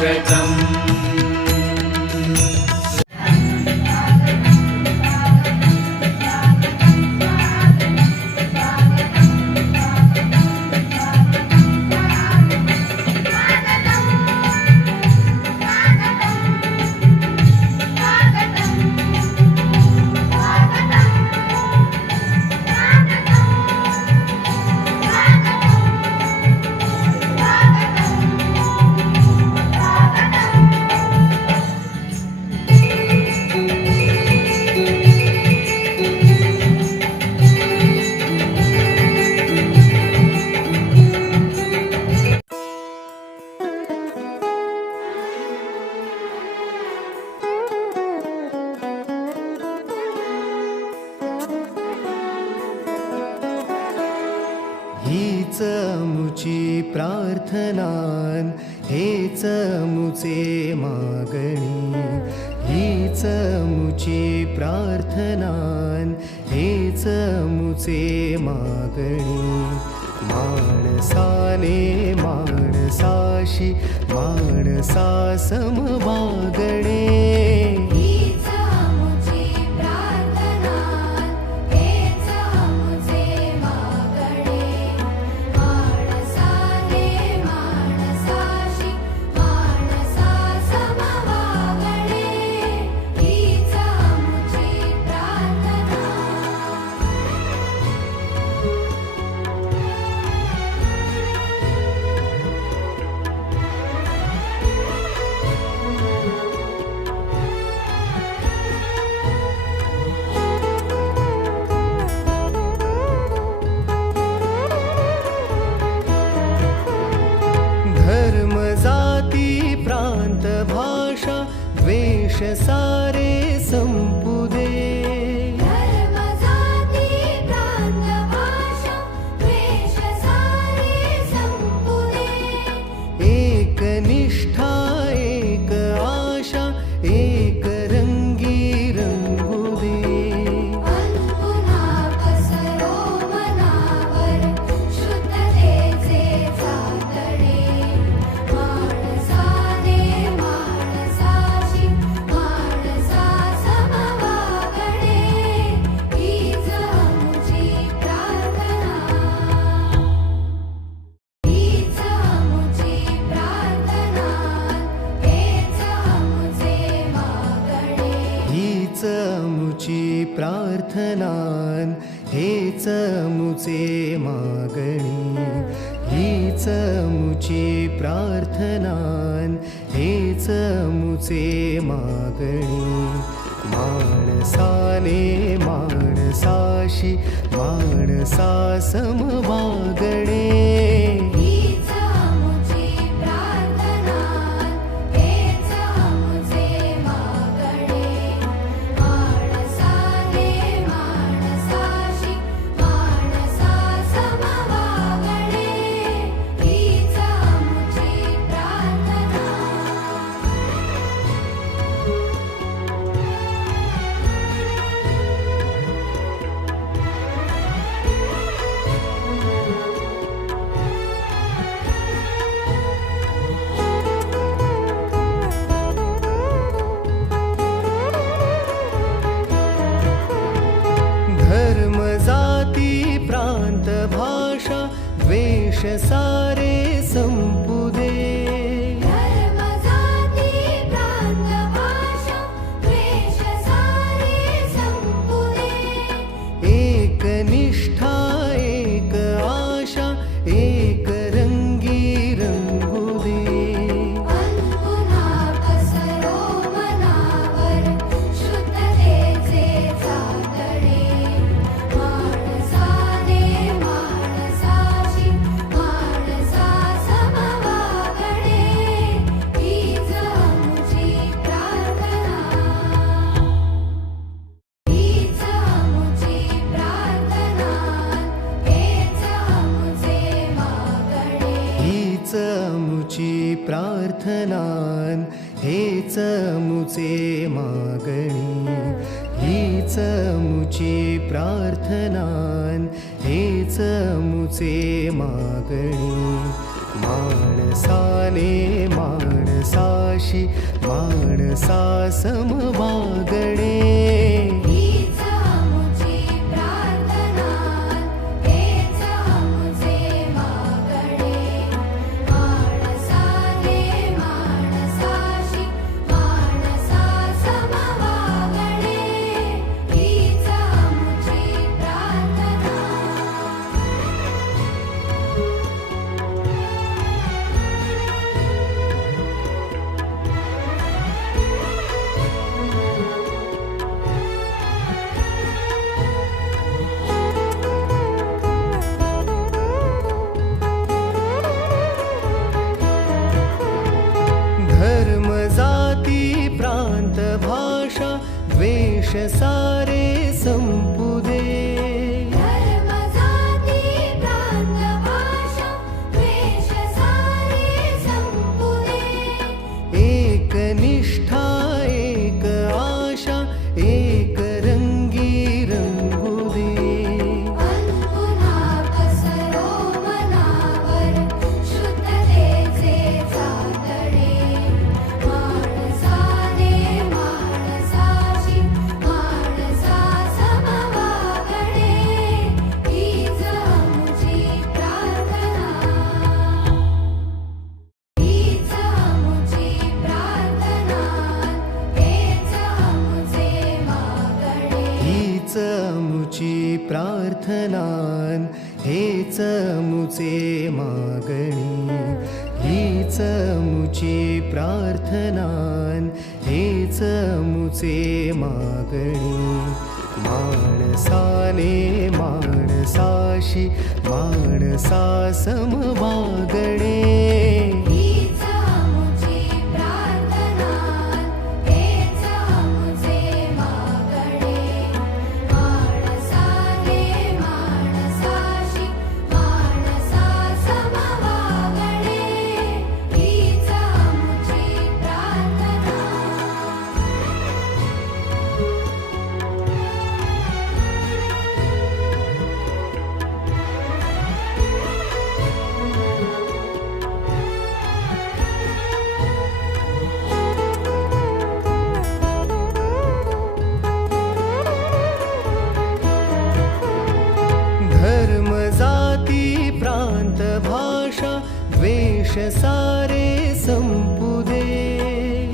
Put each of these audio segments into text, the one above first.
स्वागतम्। हीच मुची प्रार्थनान हेच मुचे मागणी हीच मुची प्रार्थनान हेच मुचे मागणी माणसाने माणसाशी माणसा समवागणे धर्म जाती प्रांत भाषा द्वेष सारे संपू दे धर्म जाती प्रांत भाषा द्वेष सारे संपू दे एक निष्ठा एक आशा एक रंगी रंगू दे पुन्हा पसरो मनावर शुद्धतेचे चातडे माणसाने माणसाशी माणसा समवागणे हीच मुची प्रार्थना हीच मुची प्रार्थना हेच मुचे मागणे हीच मुची प्रार्थनान हेच मुचे मागणी हीच मुची प्रार्थनान हेच मुचे मागणी माणसाने माणसाशी माणसा समवागणे हीच मुची प्रार्थना हेच मुचे मागणे माणसाने माणसाशी माणसा समवागणे हीच मुची प्रार्थना धर्म जाती प्रांत भाषा द्वेष सारे संपू दे धर्म जाती प्रांत भाषा द्वेष सारे संपू दे एक निष्ठा एक आशा एक रंगी रंगू दे पुन्हा पसरो मनावर शुद्धतेचे चातडे माणसाने माणसाशी माणसा समवागणे हीच मुची प्रार्थना हीच मुची प्रार्थना हेच मुचे मागणे हीच मुची प्रार्थनान हेच मुचे मागणी हीच मुची प्रार्थनान हेच मुचे मागणी माणसाने माणसा माणसा समवागणे हीच आमुची प्रार्थना हेच आमुचे मागणे माणसाने माणसाशी माणसा समवागणे हीच आमुची प्रार्थना धर्म जाती प्रांत भाषा द्वेष सारे संपू दे धर्म जाती प्रांत भाषा द्वेष सारे संपू दे एक निष्ठा एक आशा एक रंगी रंगू दे पुन्हा पसरो मनावर शुद्धतेचे चांदणे माणसाने माणसाशी माणसा समवागणे हीच आमुची प्रार्थना हीच आमुची प्रार्थना हेच आमुचे मागणे हीच मुची प्रार्थनान हेच मुचे मागणी हीच मुची प्रार्थनान हेच मुचे मागणी माणसाने माणसाशी माणसा समवागणे हीच आमुची प्रार्थना हेच आमुचे मागणे माणसाने माणसाशी माणसा समवागणे हीच आमुची प्रार्थना धर्म जाती प्रांत भाषा द्वेष सारे संपू दे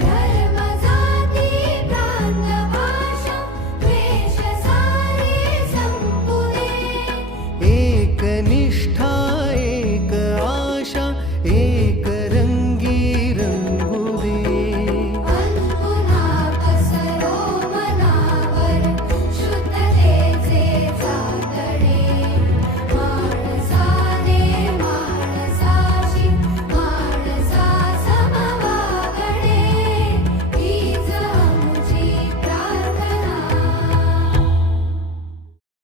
धर्म जाती प्रांत भाषा द्वेष सारे संपू दे एक निष्ठा एक आशा एक रंगी रंगू दे पुन्हा पसरो मनावर शुद्धतेचे चांदणे माणसाने माणसाशी माणसा समवागणे हीच आमुची प्रार्थना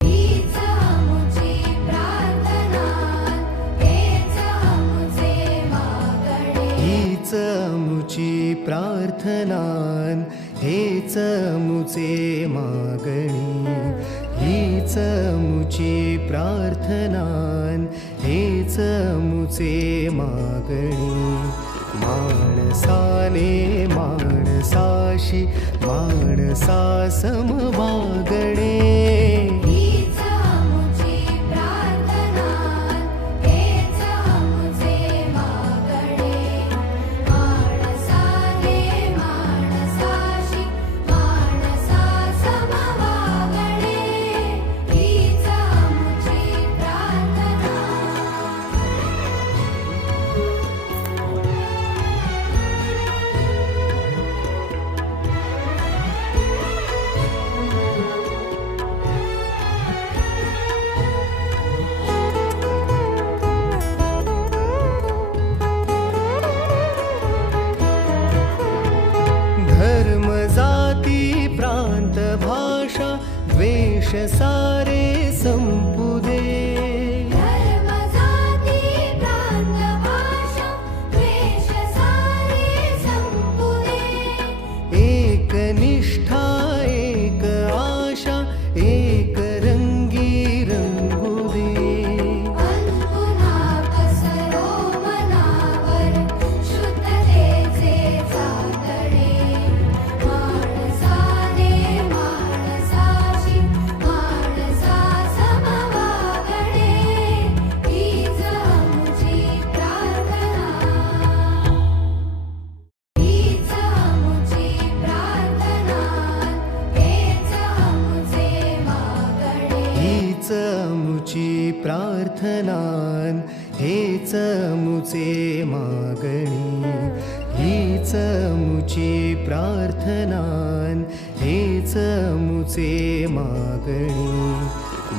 हीच आमुची प्रार्थना हेच आमुचे मागणे हीच मुची प्रार्थनान हेच मुचे मागणी हीच मुची प्रार्थनान हेच मुचे मागणी माणसाने माणसाशी माणसा समवागणे हीच आमुची प्रार्थना हेच आमुचे मागणे माणसाने माणसाशी माणसा समवागणे हीच आमुची प्रार्थना धर्म जाती प्रांत भाषा द्वेष सारे संपू दे धर्म जाती प्रांत भाषा द्वेष सारे संपू दे एक निष्ठा एक आशा एक रंगी रंगू दे पुन्हा पसरो मनावर शुद्धतेचे चांदणे प्रार्थनान हेच मुचे मागणी हीच मुची प्रार्थनान हेच मुचे मागणी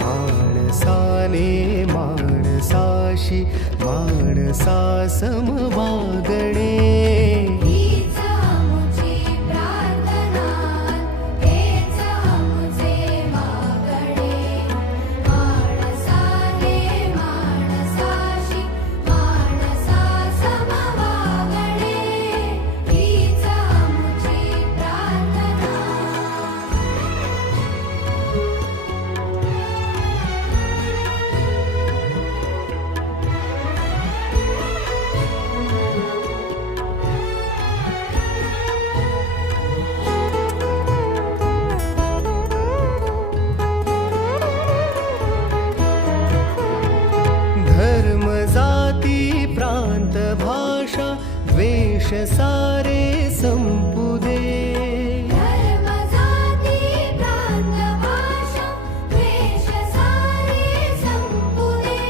माणसाने माणसाशी माणसा समवागणे हीच मुची प्रार्थना हेच मुचे मागणे माणसाने माणसाशी माणसा समवागणे हीच मुची प्रार्थना धर्म जाती प्रांत भाषा द्वेष सारे संपुदे धर्म जाती प्रांत भाषा द्वेष सारे संपुदे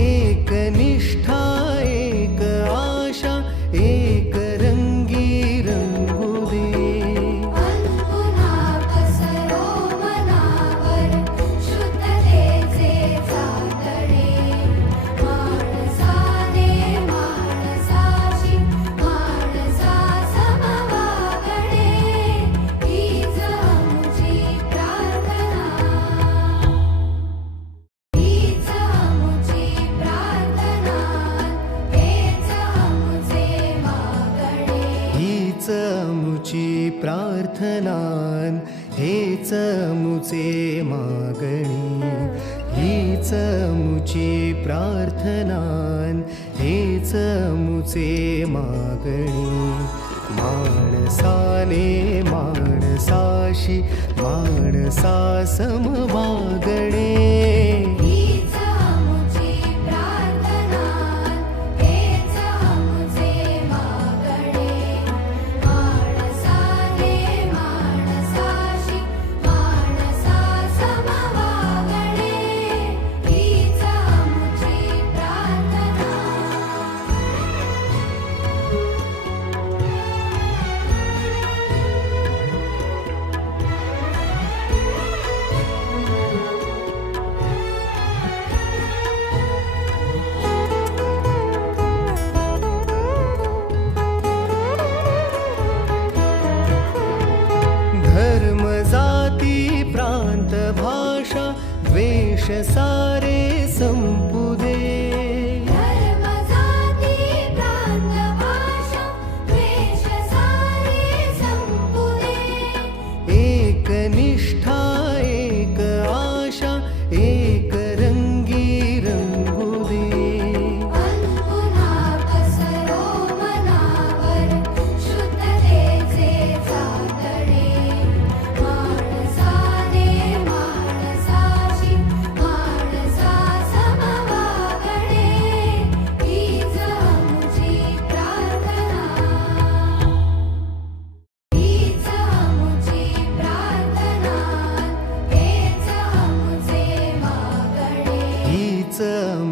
एक निष्ठा एक आशा एक रंगी रंगुदे अनपुन्हा पसरो मनावर शुद्धतेचे चातडे माणसाने माणसाशी माणसा समवागणे हीच मुची प्रार्थना हीच मुची प्रार्थना हेच मुचे मागणे हीच मुची प्रार्थनान हेच मुचे मागणी हीच मुची प्रार्थनान हेच मुचे मागणी माणसाने माणसाशी माणसा समवागणे हीच मुची प्रार्थना हेच मुचे मागणे माणसाने माणसाशी माणसा समवागणे हीच मुची प्रार्थना धर्म जाती प्रांत भाषा द्वेष सारे संपुदे धर्म जाती प्रांत भाषा द्वेष सारे संपुदे एक निष्ठा एक आशा एक रंगी रंगुदे अनपुन्हा पसरो मनावर शुद्धतेचे चातडे माणसाने माणसाशी माणसा समवागणे हीच मुची प्रार्थना हीच मुची प्रार्थना हेच मुचे मागणे हीच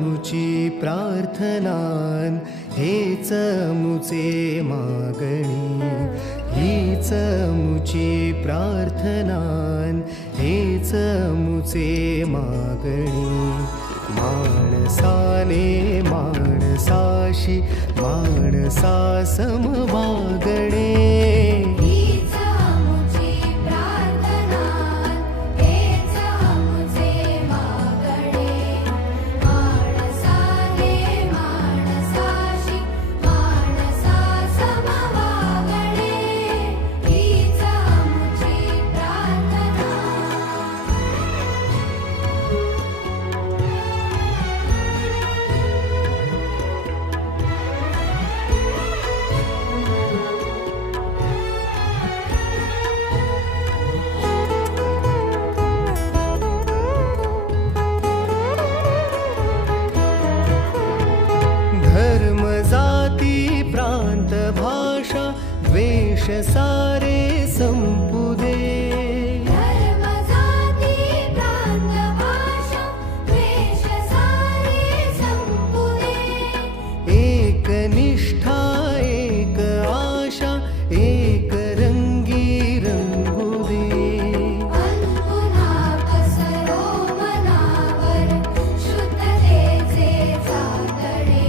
मुची प्रार्थनान हेच मुचे मागणी हीच मुची प्रार्थनान हेच मुचे मागणी माणसाने माणसाशी माणसा समवागणे हीच मुची प्रार्थना हेच मुचे मागणे माणसाने माणसाशी माणसा समवागणे हीच मुची प्रार्थना धर्म जाती प्रांत भाषा द्वेष सारे संपुदे धर्म जाती प्रांत भाषा द्वेष एक रंगी रंगू दे. पुन्हा पसरो मनावर शुद्धतेचे चांदणे.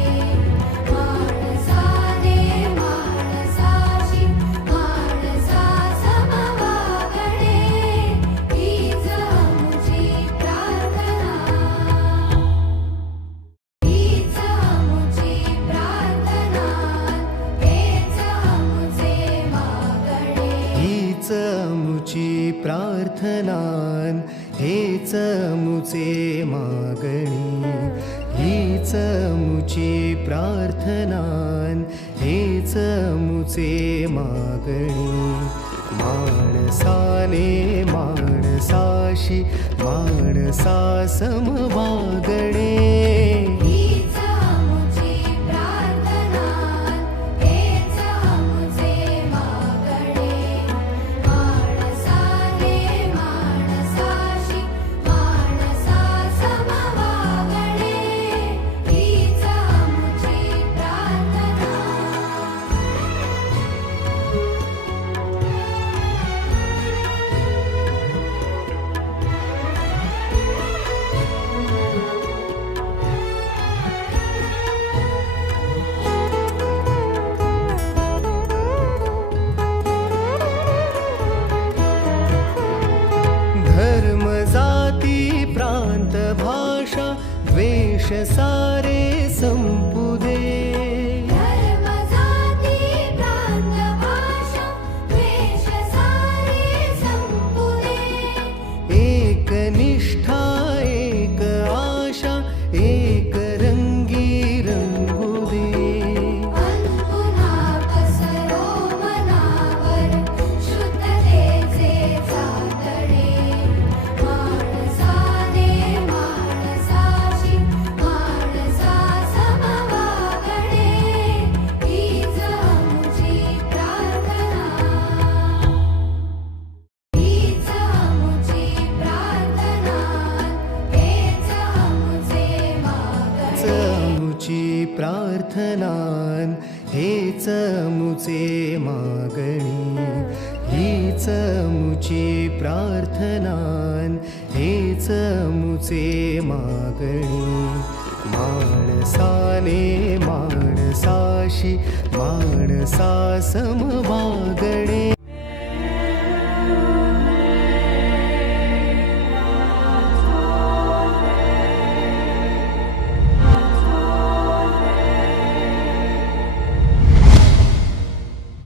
माणसाने माणसाशी माणसा समवागणे. हीच आमची प्रार्थना. हीच आमची प्रार्थना. हेच आमचे मागणे. हीच आमुची प्रार्थनान हेच आमुचे मागणी. हीच आमुची प्रार्थनान हेच आमुचे मागणी. माणसाने माणसाशी माणसा समवागणे. हीच आमची प्रार्थना. हेच आमचे मागणे. माणसाने माणसाशी माणसा समवागणे. हीच आमची प्रार्थना. धर्म जाती प्रांत भाषा द्वेष सारे संपू दे. धर्म जाती प्रांत भाषा द्वेष सारे संपू दे. एक निष्ठा एक आशा एक रंगी रंगू दे. पुन्हा पसरो मनावर शुद्धतेचे चांदणे. माणसाने माणसाशी माणसा समवागणे. हीच आमची प्रार्थना. हीच आमची प्रार्थना. हेच आमचे मागणे. आमुची प्रार्थनान हेच आमुचे मागणी. हीच आमुची प्रार्थनान हेच आमुचे मागणी. माणसाने माणसाशी माणसा समवागणे.